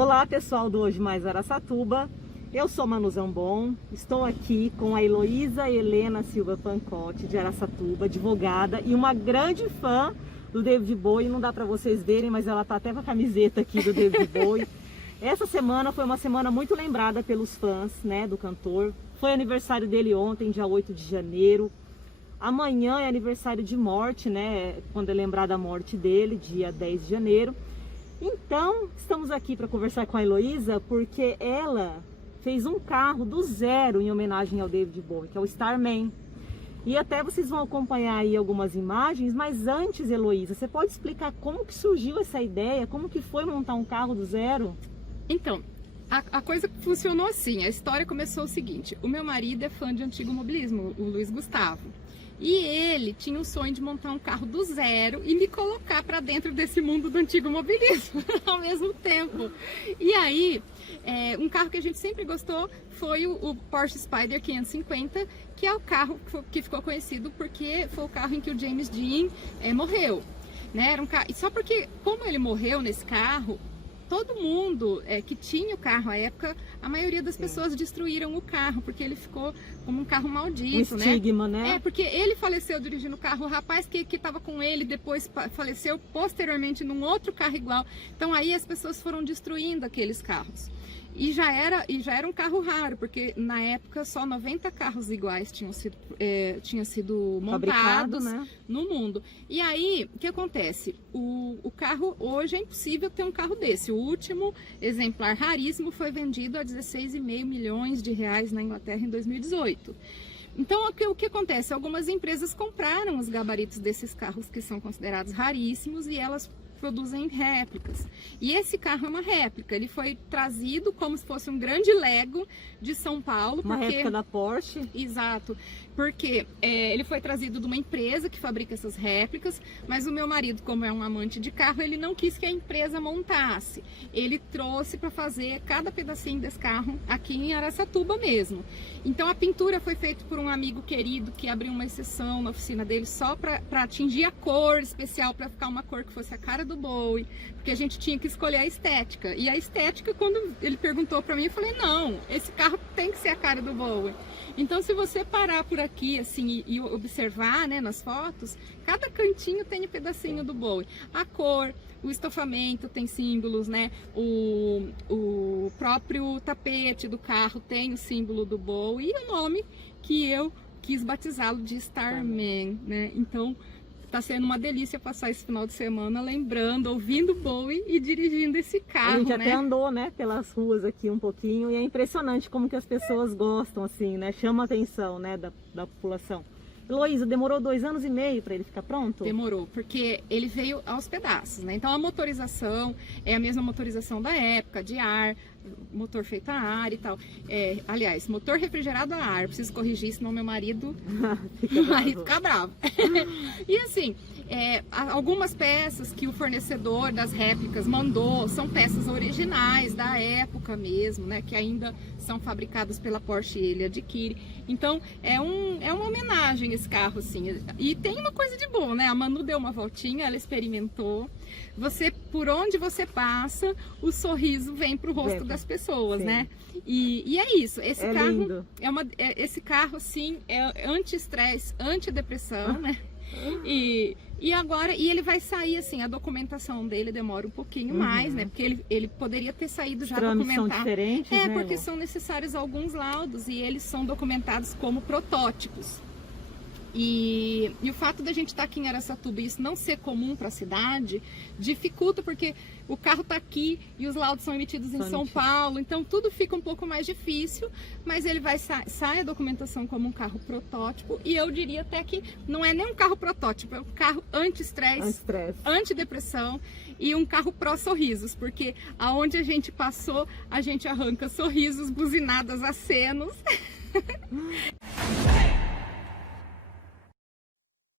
Olá pessoal do Hoje Mais Araçatuba, eu sou Manu Zambon, estou aqui com a Heloísa Helena Silva Pancotti de Araçatuba, advogada e uma grande fã do David Bowie. Não dá para vocês verem, mas ela tá até com a camiseta aqui do David Bowie. Essa semana foi uma semana muito lembrada pelos fãs, né, do cantor. Foi aniversário dele ontem, dia 8 de janeiro. Amanhã é aniversário de morte, né, quando é lembrada a morte dele, dia 10 de janeiro. Então, estamos aqui para conversar com a Heloísa, porque ela fez um carro do zero em homenagem ao David Bowie, que é o Starman. E até vocês vão acompanhar aí algumas imagens, mas antes, Heloísa, você pode explicar como que surgiu essa ideia, como que foi montar um carro do zero? Então, a coisa funcionou assim, a história começou o seguinte: o meu marido é fã de antigo mobilismo, o Luiz Gustavo. E ele tinha o sonho de montar um carro do zero e me colocar para dentro desse mundo do antigo mobilismo ao mesmo tempo. E aí, um carro que a gente sempre gostou foi o Porsche Spyder 550, que é o carro que ficou conhecido porque foi o carro em que o James Dean morreu. Né? Era um carro, e só porque, como ele morreu nesse carro, todo mundo que tinha o carro à época, a maioria das pessoas destruíram o carro, porque ele ficou como um carro maldito, um estigma, né? Porque ele faleceu dirigindo o carro, o rapaz que estava com ele depois faleceu posteriormente num outro carro igual. Então aí as pessoas foram destruindo aqueles carros. E já era um carro raro, porque na época só 90 carros iguais tinham sido montados, né, no mundo. E aí, o que acontece? O carro, hoje é impossível ter um carro desse. O último exemplar raríssimo foi vendido a 16,5 milhões de reais na Inglaterra em 2018. Então, o que acontece? Algumas empresas compraram os gabaritos desses carros que são considerados raríssimos e elas produzem réplicas. E esse carro é uma réplica, ele foi trazido como se fosse um grande Lego de São Paulo. Uma réplica da Porsche? Exato, porque ele foi trazido de uma empresa que fabrica essas réplicas, mas o meu marido, como é um amante de carro, ele não quis que a empresa montasse. Ele trouxe para fazer cada pedacinho desse carro aqui em Araçatuba mesmo. Então a pintura foi feita por um amigo querido que abriu uma exceção na oficina dele só para atingir a cor especial, para ficar uma cor que fosse a cara do Bowie, porque a gente tinha que escolher a estética. E a estética, quando ele perguntou para mim, eu falei: não, esse carro tem que ser a cara do Bowie. Então, se você parar por aqui assim e observar, né, nas fotos, cada cantinho tem um pedacinho do Bowie. A cor, o estofamento tem símbolos, né? O próprio tapete do carro tem o símbolo do Bowie e o nome que eu quis batizá-lo de Starman, né? Então, tá sendo uma delícia passar esse final de semana lembrando, ouvindo Bowie e dirigindo esse carro. A gente até andou, né, pelas ruas aqui um pouquinho e é impressionante como que as pessoas gostam, assim, né? Chama a atenção, né, da população. Heloísa, demorou 2 anos e meio para ele ficar pronto? Demorou, porque ele veio aos pedaços, né? Então a motorização é a mesma motorização da época, de ar, motor feito a ar e tal. Aliás, motor refrigerado a ar, preciso corrigir, senão meu marido fica bravo. E assim, algumas peças que o fornecedor das réplicas mandou são peças originais da época mesmo, né? Que ainda são fabricadas pela Porsche e ele adquire. Então é uma homenagem esse carro, assim. E tem uma coisa de bom, né? A Manu deu uma voltinha, ela experimentou. Por onde você passa, o sorriso vem pro rosto das pessoas, sim, né? E é isso. Esse carro lindo. Esse carro, assim, é anti-estresse, anti-depressão, né? E ele vai sair assim, a documentação dele demora um pouquinho mais, né? Porque ele poderia ter saído já documentado. São diferentes, né? Porque são necessários alguns laudos e eles são documentados como protótipos. E o fato da gente estar aqui em Araçatuba e isso não ser comum para a cidade dificulta, porque o carro está aqui e os laudos são emitidos em São Paulo, então tudo fica um pouco mais difícil, mas ele sai a documentação como um carro protótipo, e eu diria até que não é nem um carro protótipo, é um carro anti-estresse, anti-depressão e um carro pró-sorrisos, porque aonde a gente passou, a gente arranca sorrisos, buzinadas, acenos.